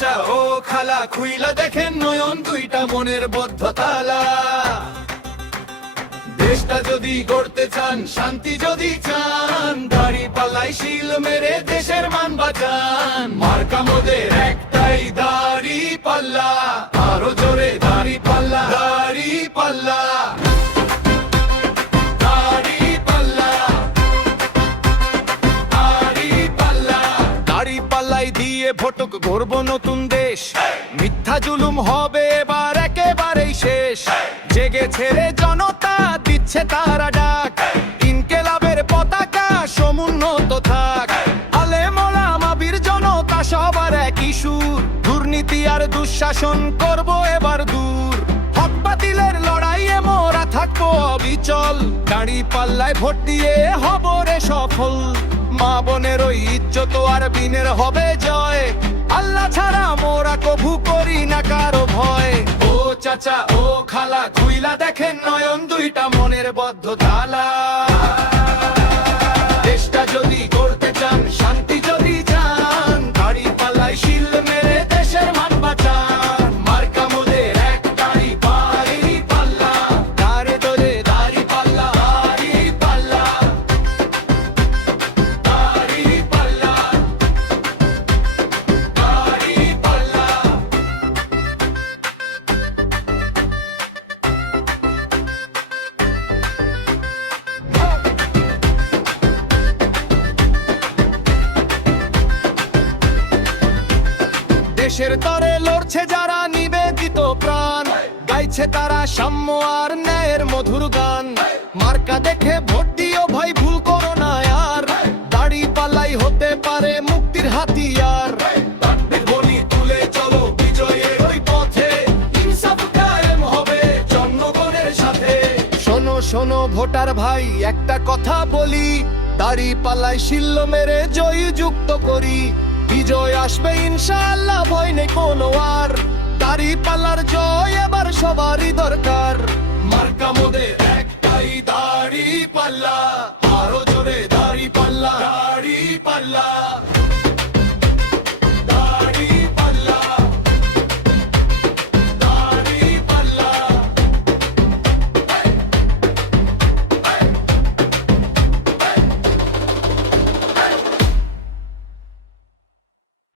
চাচা ও খালা খুইলা দেখেন নয়ন দুইটা মনের বদ্ধ তালা। দেশটা যদি গড়তে চান, শান্তি যদি চান, দাড়ি পাল্লাই শিল মেরে দেশের মান বাঁচান। মার্কা মোদের একটাই, দাড়ি পাল্লা। আরো জোরে দাড়ি পাল্লা, দাড়ি পাল্লা, দাড়ি পাল্লা, দাড়ি পাল্লা। দাড়ি পাল্লাই দিয়ে ভোটক গড়ব নতুন দেশ। মিথ্যা জুলুম হবে এবার একেবারেই শেষ। জেগে ছেড়ে জনতা দিচ্ছে তারা ডাক, ইনকেলাবের পতাকা সমুন্নত থাক। আলেম ওলামা বীর জনতা সবার একই সুর, দুর্নীতি আর দুঃশাসন করব এবার দূর। হক বাতিলের লড়াইয়ে মোরা থাকবো অবিচল, দাড়ি পাল্লায় ভোট দিয়ে হব রে সফল। মা বোনের ওই ইজ্জত আর বিনের হবে জয়, আল্লাহ ছাড়া মোরা কভু করি না কারো ভয়। ও চাচা ও খালা খুইলা দেখেন নয়ন দুইটা মনের বদ্ধ তালা। দেশটা যদি করতে চান, শান্তি যদি চান, দাড়ি পাল্লাই শিল মেরে দেশের মান বাঁচান। মার্কা মোদের একটাই, দাড়ি পাল্লা। দাঁড়ে দরে দাড়ি পাল্লা, দাড়ি পাল্লা, দাড়ি পাল্লা, দাড়ি পাল্লা। দেশের তরে লড়ছে যারা নিবেদিত প্রাণ, গাইছে তারা সাম্য আর ন্যায়ের মধুর গান। মার্কা দেখে ভোট দিও ভাই, ভুল করো না আর, দাড়ি পাল্লাই হতে পারে মুক্তির হাতিয়ার। তাকবীর ধ্বনি তুলে চলো বিজয়ের ওই পথে, ইনসাফ কায়েম হবে জনগণের সাথে। শোনো শোনো ভোটার ভাই, একটা কথা বলি, দাড়ি পাল্লাই শিল মেরে জয় যুক্ত করি। বিজয় আসবে ইনশাআল্লাহ, ভয় নেই কোনো আর। দাড়ি পাল্লার জয় এবার সবারই দরকার। মার্কা মোদের